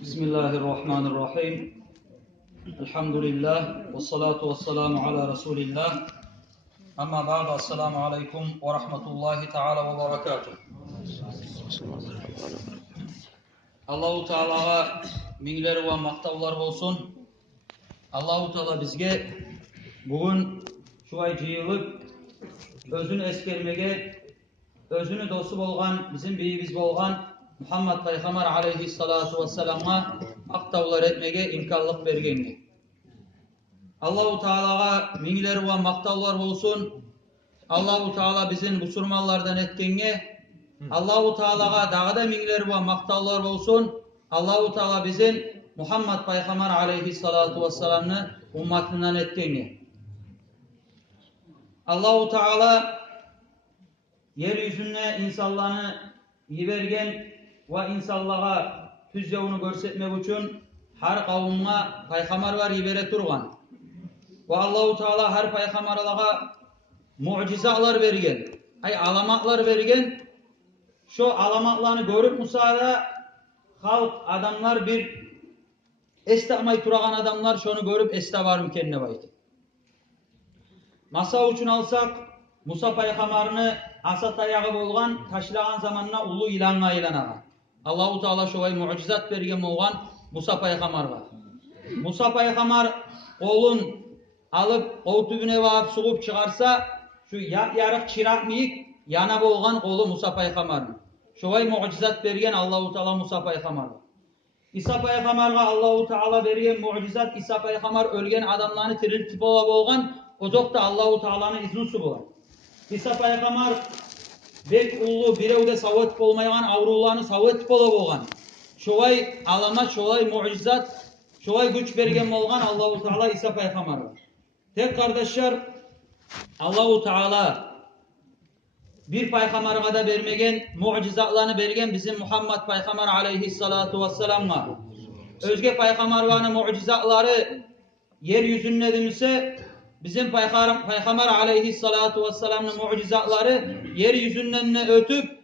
Bismillahirrahmanirrahim. Elhamdülillah ve salatu ve selamu ala Resulillah. Amma ba'd, assalamu alaikum ve rahmetullahi ta'ala ve berekatuh. Allahu Teala'ga minler ve maktavlar olsun. Allahu Teala bizge bugün şuay jıyılıp özünü eskermege, özünü dostu bolgan, bizim beyimiz bolgan Muhammed Peygamber aleyhissalatu vesselam'a aktavlar etmege imkanlık bergengi. Allahu Teala'ga minler ve maktavlar olsun. Allahu Teala bizim musulmanlardan etkenge. Allahu Teala'ga dağda minler ve maktavlar olsun. Allahu Teala bizim Muhammed Peygamber aleyhissalatu vesselam'ını ummatından etkenge. Allahu Teala yeryüzüne insanlarını yibergen ve insanlığa tüzevunu görsetmek için her kavmine peygamber var yibere turgan. Ve Allahu Teala her peygamberlığa mucizalar vergen. Ay alamatlar vergen. Şu alamatlarını görüp Musa'da halk adamlar bir estamay turagan adamlar şunu görüp esta varım kendine baydı. Masa için alsak Musa peygamberini asa tayağı bolgan taşlagan zamanına ulu ilanga ilanaga. Allahu Teala şovay mucizat bergen bolgan Musa peygamberga. Musa peygamber kolun alıp kol tübüne varıp suğup çıkarsa şu yarık çırak miyik yana bolgan kolu Musa peygamberin. Şovay mucizat bergen Allahu Teala Musa peygamberga. İsa peygamberga Allahu Teala bergen mucizat İsa peygamber ölgen adamlarını tiriltip bolgan ozokta Allahu Teala'nın iznusu bolar. İsa peygamber bek ulu birevde savet olmayan avrularını savet bola bolgan. Şovay alamat, şovay mucizat, şovay güç bergen bolgan Allahu Teala İsa peygamber. Tek kardeşler Allahu Teala bir peygamberga da vermegen mucizatlarını bergen bizim Muhammed peygamber aleyhissalatu vesselam'a. Özge peygamberlerin mucizatları yeryüzünde demişse bizim Peygamber aleyhissalatu vesselam'ın mucizatları yeryüzünden ötüp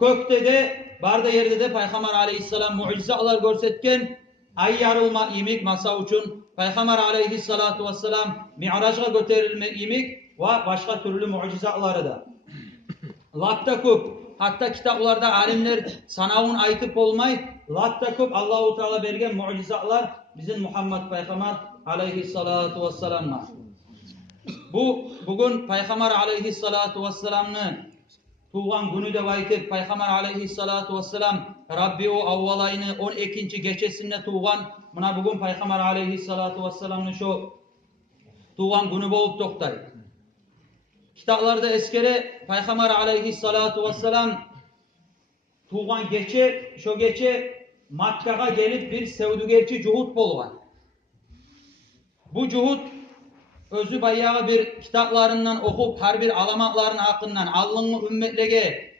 kökte de barda yerde de Peygamber aleyhissalam mucizatlar görsetken ay yarılma imik masa için Peygamber aleyhissalatu vesselam mi'raç'a götürülme imik ve başka türlü mucizatları da. Latta köp hatta kitaplarda alimler sanavun aytıp olmay latta köp Allahu Teala bergen mucizatlar bizim Muhammed Peygamber aleyhissalatu vesselam'a. Bugün Peygamber aleyhissalatu vesselam'ın tuğan günü de vaytip Peygamber aleyhissalatu vesselam Rabbi o avvalayını 12. gecesinde tuğan buna bugün Peygamber aleyhissalatu vesselam'ın şu tuğan günü bolup toktay. Kitaplarda eskere Peygamber aleyhissalatu vesselam tuğan gece şu gece Makka'ya gelip bir sevdugerçi cuhut bolgan. Bu cuhut özü bayağı bir kitaplarından okup her bir alamatların hakkından Allah'ın ümmetlege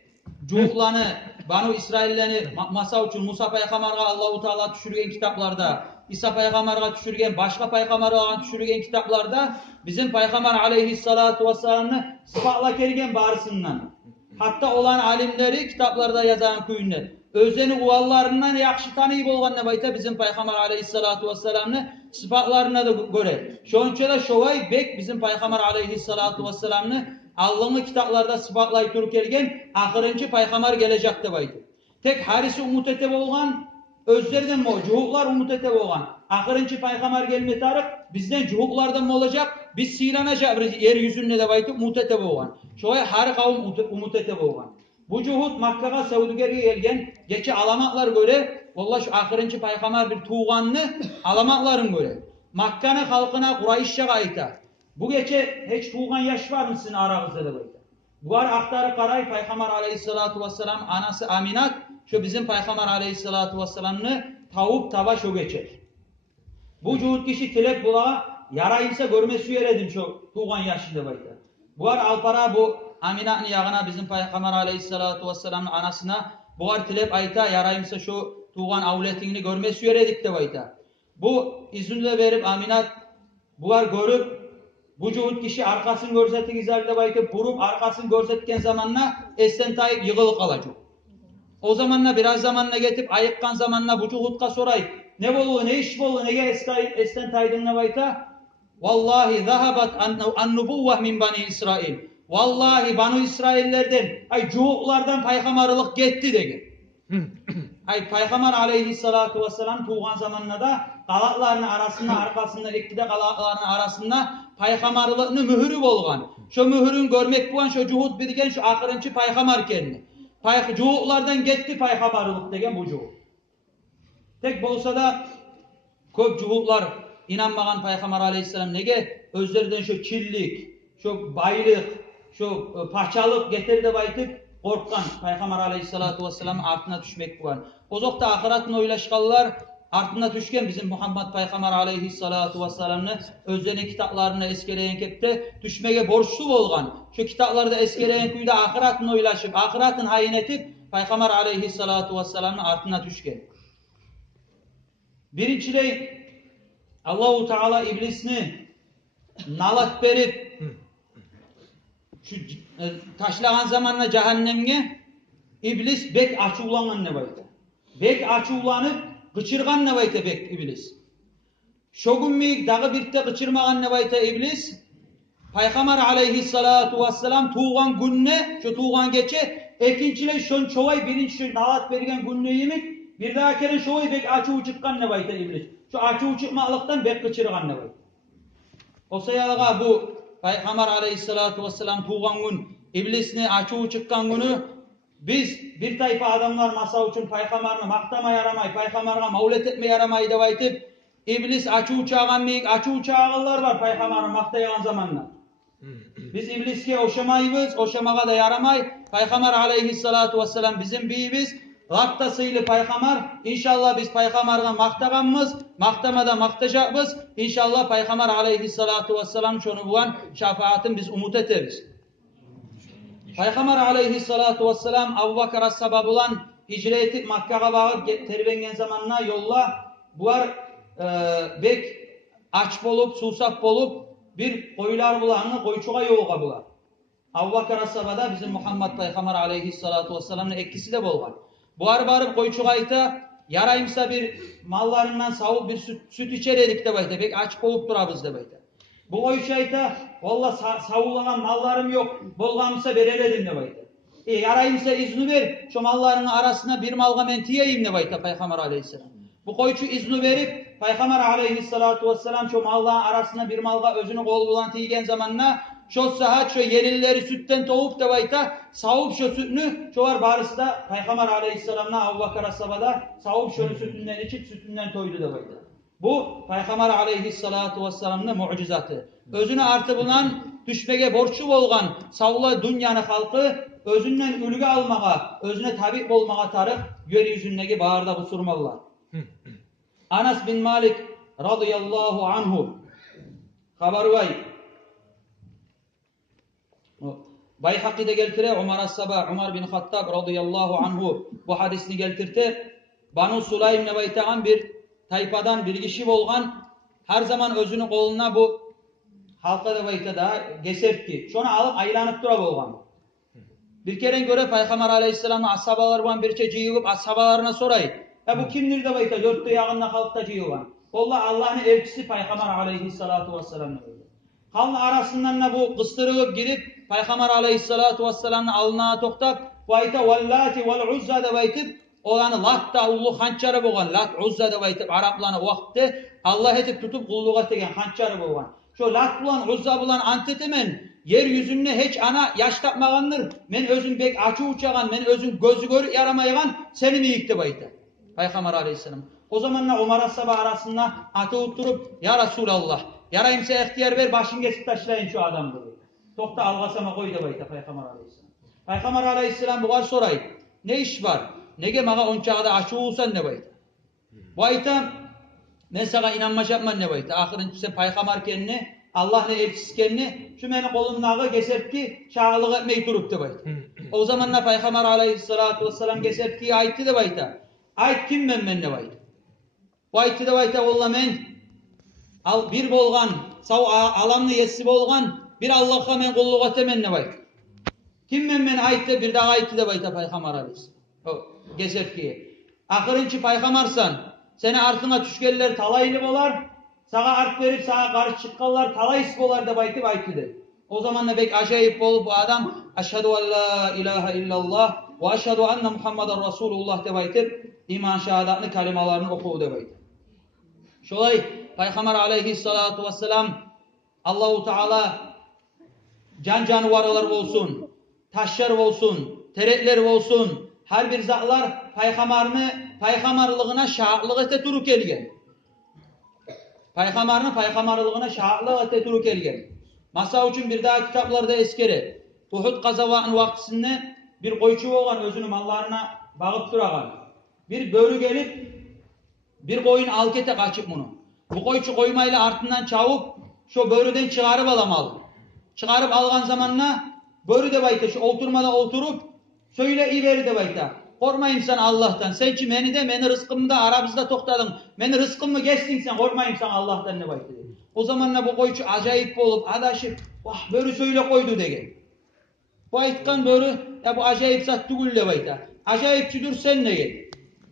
cuhlanı Banu İsrail'lerini masa için Musa peygamberga Allahu Teala düşürgen kitaplarda İsa peygamberga düşürgen başka peygamberga düşürgen kitaplarda bizim peygamber aleyhissalatu vesselam'ını sıfatla kergen barısından hatta olan alimleri kitaplarda yazan kuyunlar özeni uvallarından yakşı tanıyıp olgan bayta bizim peygamber aleyhissalatu vesselam'ını sıfatlarına da göre. Şonçada şovay bek bizim peygamber aleyhissalatu vesselam'ını Allah'ın kitaplarda sıfatlayıp turkelgen ahırıncı peygamber gelecekti bayta. Tek harisi umut ete bolgan özlerden mi cuhuklar umut ete bolgan. Ahırıncı peygamber gelme tarık bizden cuhuklardan mı olacak? Biz silanacak yeryüzünde de bayta umut ete bolgan. Şovay her kavim umut ete bolgan. Bu cuhut Makka'ya Saudi'ye gelgen geçi alamatlar göre vallahi şu ahirінші peygamber bir tuğanını alamatların göre Makka'nın halkına Kurayş'a ayta. Bu geçe hiç tuğan yaş var mı sizin aranızda da böyle? Bu var aktarı karay Peygamber aleyhissalatu vesselam anası Aminat şu bizim Peygamber aleyhissalatu vesselam'ını tavup tava şu geçer. Bu cuhut kişi tilep bulağa yarayımsa görmesi yeredim şu tuğan yaşında böyle. Bu var alpara bu Amina'nın yağına bizim Peygamber aleyhissalatu vesselam'ın anasına bu var tilep ayta yarayımsa şu tuğan avletini görmesi yeredik de bayta. Bu izinle verip Aminat bu var görüp bu cuhut kişi arkasını görsettiği izlerde bayta vurup arkasını görsetken zamanla esten tayip yığılıp kalacak. O zamanla biraz zamanla getip ayıkkan zamanla bu cuhudka soray. Ne bolu, ne iş bolu, nege esten taydın ne bayta? Vallahi zahabat an-nubuvvah min bani İsrail. Vallahi Banu İsraillerden, ay cuhuklardan paygamarlık gitti degen. Ay Peygamber aleyhissalatu vesselam tuğan zamanında da qalaqlarının arasında, arkasında ikkide qalaqlarının arasında paygamarlığını mühürü bolgan. Şu mühürün görmek bulan, şu cuhud birgen, şu akırınçı paygamar kendini. Cuhuklardan gitti paygamarlık degen bu cuhud. Tek bolsa da köp cuhudlar inanmagan Peygamber aleyhisselam nege özlerinden şu kirlik, şu baylık, şu paçalık getirdi baytıp korkkan Peygamber aleyhissalatu vesselam ardına düşmek var. O zokta ahiratın oylaşkalılar ardına düşken bizim Muhammed Peygamber aleyhissalatu vesselam'ını özlerinin kitaplarını eskeleyen kepte düşmeye borçlu bolgan. Şu kitaplarda eskeleyen kuyda ahiratın oylaşıp, ahiratın hayin etip Peygamber aleyhissalatu vesselam'ın ardına düşken. Birinciley Allahu Teala iblisini nalat berip şu taşlagan zamanla cehennemge iblis bek açuğlanan ne bayta. Bek açuğlanıp gıçırgan ne bayta bek iblis. Şogun meyik dağı birlikte gıçırmagan ne bayta iblis. Peygamber aleyhissalatu vesselam tuğan günne, şu tuğan geçe ekincile şon çoğay birinci nalat bergen günne yemek bir daha kere çoğay bek açuğu çıkkan ne bayta iblis. Şu açuğu çıkmalıktan bek gıçırgan ne bayta. O sayalığa bu Peygamber aleyhissalatu vesselam tuğan gün iblisini açığı çıkkan günü biz bir tayfa adamlar masa için Peygamber'ini maktama yaramay, Peygamber'e mavlet etme yaramay da baytıp iblis açığı çağan meyik, açığı çağanlar var Peygamber'ini maktayan zamanla. Biz ibliske oşamayız, oşamağa da yaramay. Peygamber aleyhissalatu vesselam bizim biyimiz. Raktasıyla Peygamber, inşallah biz Peygamber'e maktaganmız, maktamada maktacakmız. İnşallah Peygamber aleyhissalatu vesselam şunu bulan şafaatin biz umut ederiz. Peygamber aleyhissalatu vesselam Abu Bakar'a sabab olan hicret Makka'a bağır terbengen zamanına yolla bular bek aç bolup, susap bolup bir koyular bulanı koyçuğa yolga bular. Abu Bakar'a sabada bizim Muhammed Peygamber aleyhissalatu vesselam'ın ekkisi de bolgan. Bu ar barıp koyçuğayta yarayımsa bir mallarından savup bir süt içeredik de bayta. Pek aç bolup durabız de bayta. Bu koyçuğayta valla savullanan mallarım yok. Bolgamsa bereledim de bayta. Yarayımsa izni ver. Şu malların arasına bir malga men tiyeyim de bayta Peygamber aleyhisselam. Bu koyçu izni verip Peygamber aleyhissalatu vesselam şu malların arasına bir malga özünü kol bulan tiygen zamanına şu saat şu yenilleri sütten tovup da bayta savup şu sütünü şu var barısı da Peygamber aleyhisselam'la Abu Bakar as-Sabada savup şunu sütünden içip sütünden toydu da bayta. Bu Peygamber aleyhissalatu vesselam'ın mucizatı. Özünü artı bulan düşmege borçlu bolgan savla dünyanın halkı özünden ülgü almağa, özüne tabi olmağa tarık yeryüzündeki bağırda bu surmalılar. Anas bin Malik radıyallahu anhu haber vay. Bayhaki'de geltire Umar as-Sabah, Umar bin Hattab radıyallahu anhu bu hadisini geltirte Banu Sulaym ne baytağan bir tayfadan bir kişi bolgan her zaman özünü koluna bu halka da bayta da geserp ki şunu alıp aylanıp dura bolgan. Bir kere göre Peygamber aleyhisselam'ın ashabaları var bir çeçiyip ashabalarına soray. Bu kimdir de bayta dörtte yağınla halkta ciyogan. Allah'ın elçisi Peygamber aleyhissalatu vesselam'ın öyle. Halk arasından da bu kıstırılıp girip Peygamber aleyhissalatu vesselam'ın alnına toktap bayta vallati vel uzza da baytip olanı lat da ullu hançarı bolgan lat uzza da baytip Araplarına vakti Allah etip tutup kulluğa tegen hançarı bolgan. Şu lat bulan uzza bulan antetemen yeryüzünde hiç ana yaş tapmagandır. Men özün bek açı uçagan, men özün gözü görüp yaramaygan seni mi yıktı bayta? Peygamber aleyhisselam. O zamanla Umar as-Sabah arasında atı utturup ya Resulallah yarayımsa ihtiyar ver başın kesip taşlayın şu adamı. Tokta algasama koy da bayta Peygamber aleyhisselam. Peygamber aleyhisselam bu var soray. Ne iş var? Nege maga onçağda açı olsan ne bayta? Bayta men sana inanmaş yapman ne bayta? Ahırıncı sen Peygamber kendini Allah ne elçisi kendini şu meni kolumdağı geserp ki çağılık etmeyi durup da bayta. O zamanla Peygamber aleyhissalatu vesselam geserp ki aytti de bayta. Ayt kim men ne bayta? Baytı da bayta valla men al bir bolgan sav alamını yesi bolgan bir Allah'a men kulluk etemen ne bayta? Kim men aytte bir daha aytti de bayta Peygamber aleyhisselam. gezep ki. Ahırınçı paykamarsan, seni arkına tüşkeliler talaylı bolar, sağa art verip sağa karşı çıkkallar talays bolar da baytıdır. O zaman da bek acayip olup bu adam eşhedü en la ilahe illallah ve eşhedü enne Muhammeden Resulullah de baytır, iman şehadatını kalimalarını okuv de baytır. Şolay Peygamber aleyhissalatu vesselam Allahu Teala can canavarlar olsun, taşlar olsun, terekler olsun, her bir zatlar peygamberliğine şahitlik ete duruk elgen. Peygamberliğine şahitlik ete duruk elgen. Masa için bir daha kitaplarda eskeri. Uhud kazavanın vaktisinde bir koyçu olan özünü mallarına bağıp duragan. Bir börü gelip bir koyun alkete kaçıp bunu. Bu koyçu koymayla ardından çavup şu börüden çıkarıp alamalı. Çıkarıp algan zamanla börü de bayta şu oturmada oturup söyle iberi de bayta. Kormayayım sen Allah'tan. Sen ki meni rızkımı da arabızda toktadın. Meni rızkımı geçtin sen. Kormayayım sen Allah'tan ne bayta. O zamanla bu koyçu acayip olup adaşıp vah börü söyle koydu degen. Bu aytkan börü ya bu acayip zat tügül de bayta. Acayipçidir sen ne gel.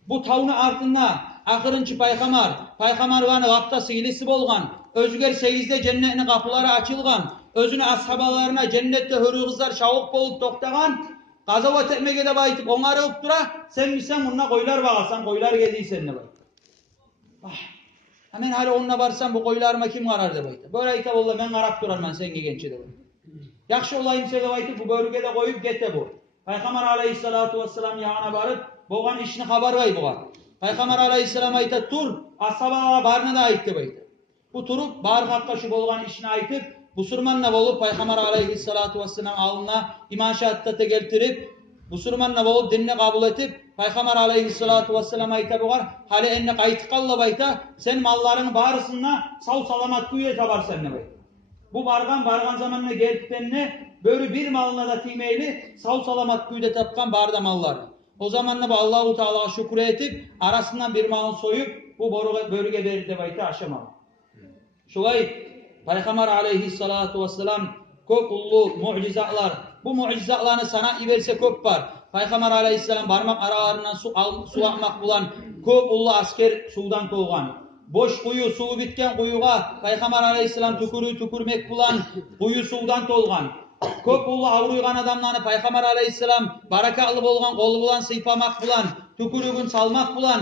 Bu tavını ardında ahırınçı paykamar vanı kaptası ilisi bolgan. Özgür 8'de cennetin kapıları açılgan. Özünü ashabalarına cennette hürü kızlar şavuk bolup toktagan. Gazavat etmege de baytıp onarıp dura. Sen bilsen bununla koylar bağasan koylar gediysen ne baytı. Hemen hali onunla varsan bu koylarıma kim karar de baytı. Böyle ayta valla ben karap durar ben sen gençe de baytı. Yakşı olayım size de baytı bu bölgede koyup gete bu. Peygamber aleyhissalatu vesselam yağına varıp boğan işini haber vay boğan. Peygamber aleyhisselam ayta tur ashabala barına da ayıttı baytı. Bu turup bar hakka şu bolgan işini aytıp Busurmanla bolup Peygamber aleyhissalatu vesselam alına iman şehadatı geltirip Busurmanla bolup dinine kabul etip Peygamber aleyhissalatu vesselam ayta boğar hali enne kayıtkalla bayta sen malların barısına sağ salamat kuyuya tabar sen ne bayta. Bu bargan zamanına geldiklerine böyle bir malına da timeyli sağ salamat kuyuda tapkan barda malları. O zamanla bu Allahu Teala'ya şükür etip arasından bir malını soyup bu bölge veride bayta aşamalı. Şulay Peygamber aleyhissalatu vesselam çok ullu mucizatlar. Bu mucizatlarını sana iverse çok var. Peygamber aleyhisselam parmak aralarından su akmak bulan çok ullu asker sudan koğan. Boş kuyu, suyu bitken kuyuğa Peygamber aleyhisselam tükürmek bulan kuyu sudan tolgan. Çok ullu avruygan adamlarını Peygamber aleyhisselam barakalı bolgan kolu bulan sıypamak bulan, tükürüğün salmak bulan,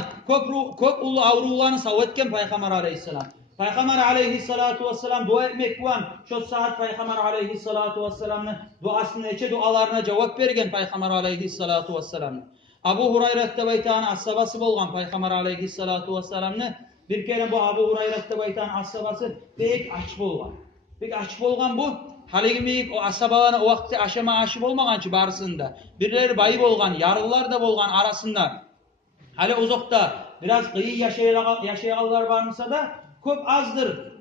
çok ullu avruyganı savetken Peygamber aleyhisselam. Peygamber aleyhissalatu vesselam dua etmek bulan, şu saat Peygamber aleyhissalatu vesselam'ın duasını eçe dualarına cevap bergen Peygamber aleyhissalatu vesselam'ın. Abu Hurayrat'ta baytağın ashabası bolgan Peygamber aleyhissalatu vesselam'ın bir kere bu Abu Hurayrat'ta baytağın ashabası pek aç bolgan. Pek aç bolgan bu. Haligimik o asabalarına o vakti aşama aşıp olmagançı barısında. Birileri bayı bolgan, yarlılar da bolgan arasında. Hali uzakta biraz kıyı yaşayanlar varmasa da çok azdır.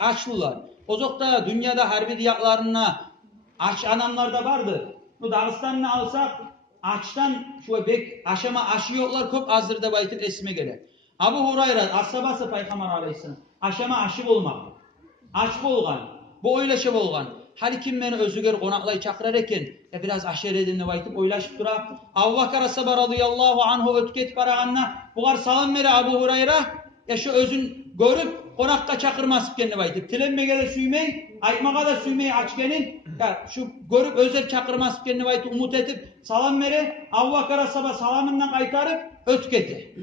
Açlılar. Uzakta dünyada harbi diyaklarına aç adamlar da vardı. Bu Dağıstan'ını alsak açtan şu bek aşama aşıyorlar çok azdır da baytıp esime gelir. Abu Hurayra ashabası Peygamber aleyhisselam aşama aşı olmak. Aç bolgan. Bu oylaşıp olgan. Hali kim beni özüger konaklay çakrar eken biraz aşer edinle baytıp oylaşıp dura. Abu Bakar asaba radıyallahu anhu ötket parağanna buğar salam veri Abu Hurayra ya şu özün görüp konakka çakırmasıp kendine baytıp. Tilenmege de süymey, aymaga da süymey açkenin ya şu görüp özel çakırmasıp kendine baytıp umut etip salam veri Abu Bakar asaba salamından kaytarıp ötketi.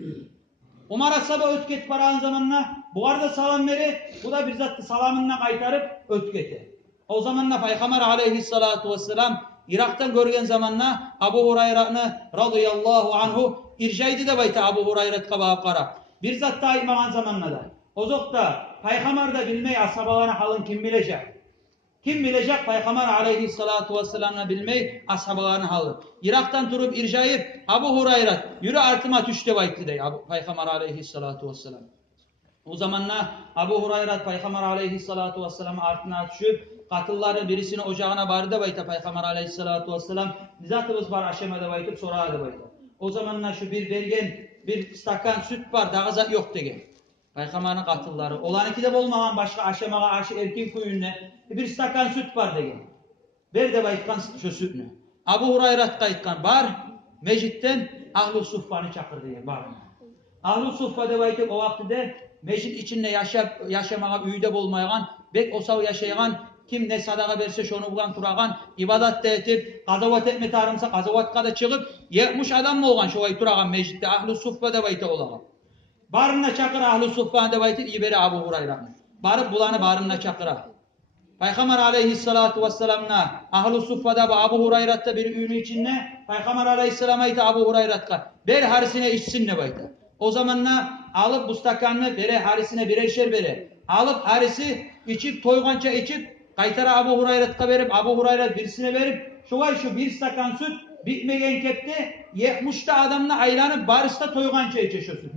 Umar asaba ötket parağın zamanla buğar da salam veri bu da bir zat salamından kaytarıp ötketi. O zamanla Peygamber aleyhissalatu vesselam Irak'tan görgen zamanla Abu Hurayra'nı radıyallahu anhu irşaydı da bayta Abu Hurayra kabab qarab. Bir zat da aymagan zamanla da. O zokta Peygamber de bilmey ashabalarına halın kim bilecek? Kim bilecek Peygamber aleyhissalatu vesselam'la bilmey ashabalarına halın. Irak'tan durup irşayıp Abu Hurayra yürü artıma düştü baytı dey Peygamber aleyhissalatu vesselam. O zamanla Abu Hurayra Peygamber aleyhissalatu vesselam artına düşüp katılları birisini ocağına bari de bayta Peygamber aleyhissalatu vesselam zatımız var aşamada baytıp sonra da bayta. O zamanla şu bir bergen bir stakan süt var dağızat yok degen. Peygamber'in katılları. Olanınki de olmayan başka aşamağa aşı erkin kuyunne bir stakan süt var degen. Ver de baytkan şu sütünü. Abu Hurayra kayıtkan var. mecitten Ahl-ı Suffa'nı çakırdı diye barına. Ahl-ı Suffa deb aytıp o vaktide mecit içinde yaşamağa üyde bolmayan, bek osav yaşayan, kim ne sadaka verse şonu bulan turagan, ibadat da etip, qazavat etme tarımsa qazavatka da çıkıp, 70 adam mı olgan şovay turagan mecitte Ahl-ı Suffa deb aytı olagan. Barına çakır Ahl-ı Suffa deb aytıp, iberi Abu Hurayra'nın. Barıp bulanı barına çakıra. Peygamber aleyhissalatu vesselam'na Ahl-ı Suffa'da Abu Hurayra'da bir ünlü içinde Peygamber aleyhisselam aytı Abu Hurayra'da ber harisine içsin ne baytı. O zamanla alıp bu stakanını bere harisine birer şer bere. Alıp harisi içip toygança içip kaytara Abu Hurayra'da verip Abu Hurayra birisine verip şu bir stakan süt bitmegen kepte 70'ta adamla aylanıp barışta toygança içe şu süt.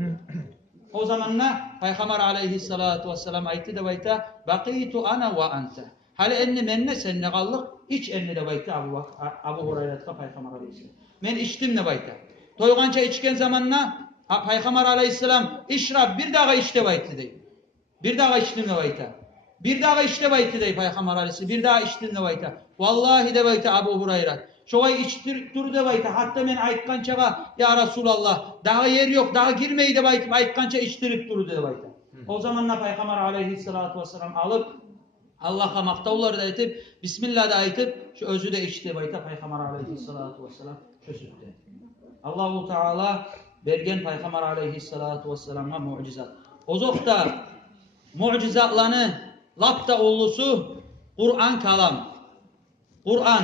O zamanla Peygamber aleyhissalatu vesselam aytı da bayta baqitu ana ve anta. Hali enni menne senne kallık iç enni de bayta Abu Hurayra'da Peygamber aleyhisselam. Men içtim de bayta. Toygança içken zamanla Peygamber aleyhisselam işrab bir daha içte baytı dey. Bir daha içtim de bayta. Bir daha içte baytı dey Peygamber aleyhisselam. Bir daha içtim de bayta. Vallahi de bayta Abu Hurayra. Şovay içtir dur de bayta. Hatta men aytkançaga ya Resulallah daha yer yok daha girmeyi de baytı. Aytkança içtirip dur de bayta. O zamanla Peygamber aleyhissalatu vesselam alıp Allah'a maktavlar da etip Bismillah da aytıp şu özü de içti bayta Peygamber aleyhissalatu vesselam çözüldü. Allahu Teala bergen Peygamber aleyhissalatu vesselam'a mucizat. Ozokta mucizatlarını lapta ollusu Kur'an kalam. Kur'an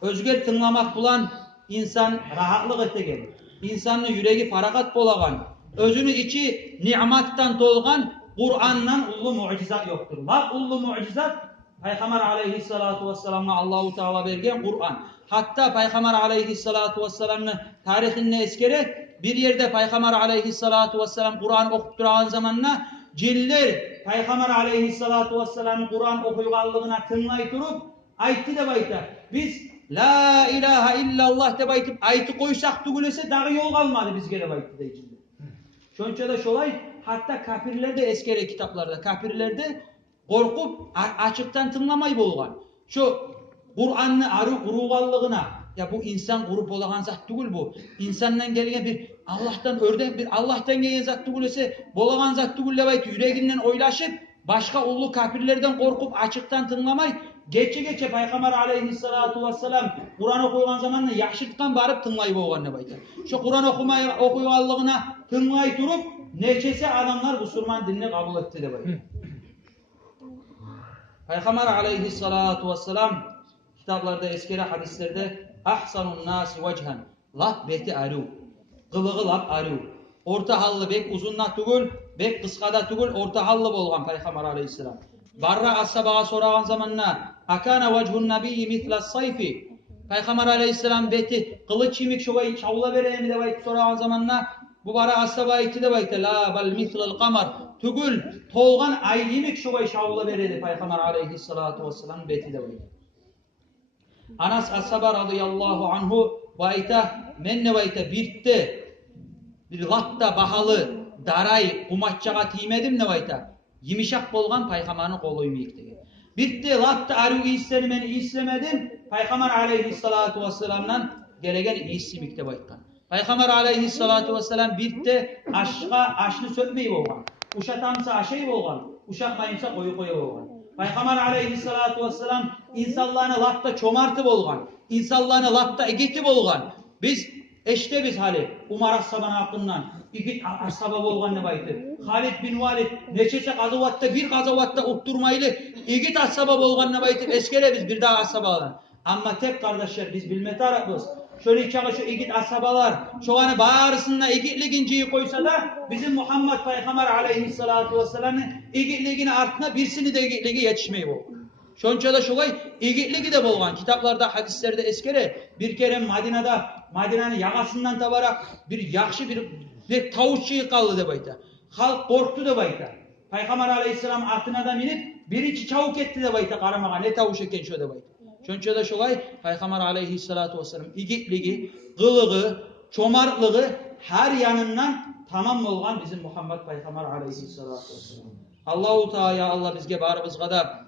özgür tınlamak bulan insan rahatlık etegen. İnsanın yüreği faragat bolagan. Özünü içi nimettan tolgan Kur'an'dan ullu mucizat yoktur. Lap ullu mucizat Peygamber aleyhissalatu vesselam'a Allahu Teala bergen Kur'an. Hatta Peygamber aleyhissalatu vesselam'ın tarihini eskere bir yerde Peygamber aleyhissalatu vesselam Kur'an okup duran zamanla cinler Peygamber aleyhissalatu vesselam'ın Kur'an okuyganlığına tınlay durup aytı da bayta. Biz la ilahe illallah de baytıp aytı koysak tugulese dağı yol kalmadı biz gele baytı da içinde. Şonça da şolay hatta kafirlerde eskere kitaplarda kafirlerde korkup açıktan tınlamay bolgan. Şu Kur'an'ı arı kuruğallığına ya bu insan grup olagan zat tugul bu. İnsandan gelgen bir Allah'tan örden bir Allah'tan gelen zat tugul ise bolagan zat tugul lebayt yüreğinden oylaşıp başka ullu kafirlerden korkup açıktan tınlamay geçe Peygamber aleyhissalatu vesselam Kur'an okuygan zamanla yaşıttan barıp tınlay bolgan lebayt. Şu Kur'an okuyganlığına tınlay durup neçesi adamlar Müslüman dinini kabul etti lebayt. Peygamber aleyhissalatu vesselam kitaplarda eskere hadislerde ahsanun nasi vechan lap beti aru kılığı lap aru orta hallı bek uzunna tugul bek kıskada tugul orta hallı bolgan Peygamber aleyhisselam barra ashabaga soragan zamanna akana vechun nabiyyi mitla sayfi Peygamber aleyhisselam beti kılıç yimik şovay şavla vereyim de bayt soragan zamanna bu bara ashaba aytı da bayt la bal mitlal qamar tugul tolgan ay yimik şovay şavla veredi Peygamber aleyhissalatu vesselam beti de bayt. Anas ashaba radıyallahu anhu bayta menne bayta birtte bir latta bahalı daray kumaççaga tiymedim ne bayta yimişak bolgan Peygamber'in kolu yemeyik degen. Birtte latta arı iyisini men islemedim Peygamber aleyhissalatu vesselam'dan gelegen isimikte baytkan. Peygamber aleyhissalatu vesselam birtte aşını sökmeyi bolgan. Uşatamsa aşey bolgan. Uşakmayımsa koyu bolgan. Peygamber aleyhissalatu vesselam insanlarını latta çomartı bolgan. İnsanlarını latta egiti bolgan. Biz hali Umar ashaban hakkından igit ashaba bolgan ne baytı. Halid bin Valid neçese gazavatta bir gazavatta utturmaylı igit ashaba bolgan ne baytı. Eskere biz bir daha ashabalar. Ama tek kardeşler biz bilme tarafız. Şöyle içağı şu igit ashabalar şu anı bağrısında igitliginciyi koysa da bizim Muhammed Peygamber aleyhissalatu vesselam'ın igitligini artına birisini de igitligi yetişmeyi bu. Şonça da şolay igitligi de bolgan. Kitaplarda hadislerde eskere bir kere Madine'nin yagasından tabarak bir yakşı bir tavuş çıkaldı de bayta. Halk korktu de bayta. Peygamber aleyhisselam atına da minip birinci çavuk etti de bayta karamağa ne tavuş eken şu de bayta. Şonça da şolay Peygamber aleyhissalatu vesselam igitligi, kılığı, çomarlığı her yanından tamam olgan bizim Muhammed Peygamber aleyhissalatu vesselam. Allahu Teala Allah bizge barımızga da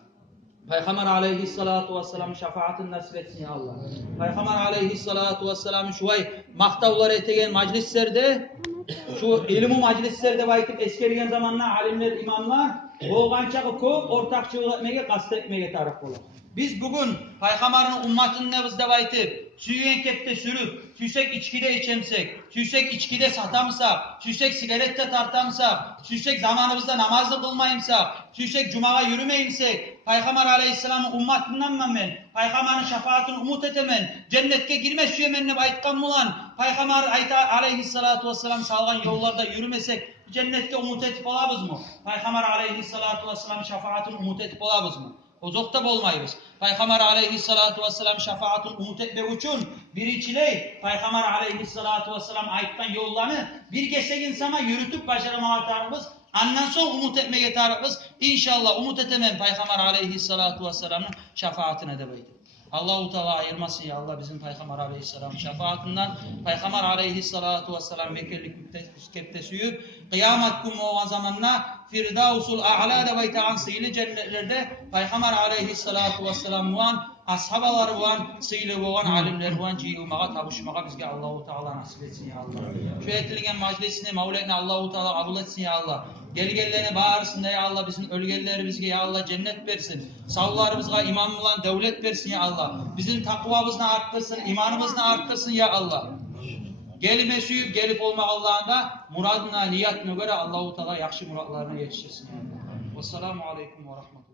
Peygamber aleyhissalatu vesselam şefaatini nasip etsin ya Allah. Peygamber aleyhissalatu vesselam şu ay maktavlar etegen majlislerde, şu ilmu majlislerde baytip eskerigen zamanlar alimler, imamlar bolgançağı köp ortakçılık etmege, kast etmege taraf bolar. Biz bugün Peygamber'in ümmetinin nebizde baytip, süygen kepte sürüp, süysek içkide içemsek, süysek içkide satamsak, süysek sigarette tartamsak, süysek zamanımızda namazı kılmayımsak, süysek cumağa yürümeyimsek, Peygamber aleyhisselamın ümmetinden ben, Peygamber'in şefaatini umut etemen, cennetke girme süyemenine baytkan mulan, Peygamber aleyhissalatu vesselam salgan yollarda yürümesek, cennetke umut etip olabız mı? Peygamber aleyhissalatu vesselam şefaatini umut etip olabız mı? Ozokta bolmayız. Peygamber aleyhissalatu vesselam şefaatini umut etmek için birinciley Peygamber aleyhissalatu vesselam ayttan yollarını bir geçsek insana yürütüp başaramağa tarafız. Ondan sonra umut etmeye tarafız. İnşallah umut etemem Peygamber aleyhissalatu vesselam'ın şefaatine de beydi. Allah-u Teala ayırmasın ya Allah bizim Peygamber aleyhisselam şefaatinden. Peygamber aleyhissalatu vesselam vekillik müpteskepte süyüp kıyamet günü olan zamanla Firdausul A'la'da baytağın sıylı cennetlerde Peygamber aleyhissalatu vesselam olan ashabalar olan sıylı olan alimler olan ciyumağa tabuşmağa bizge Allah-u Teala nasip etsin ya Allah. Şu etilgen majlisini Mevlana Allah-u Teala kabul etsin ya Allah. Gelgellerine bağırsın da ya Allah bizim ölgeleri bizge ya Allah cennet versin. Sağlarımızga imam olan devlet versin ya Allah. Bizim takvamızını arttırsın, imanımızını arttırsın ya Allah. Gelime süyüp gelip olma Allah'ında muradına, niyetine göre Allah-u Teala yakşı muratlarına yetiştirsin ya Allah. Vesselamu aleyküm ve rahmetullah.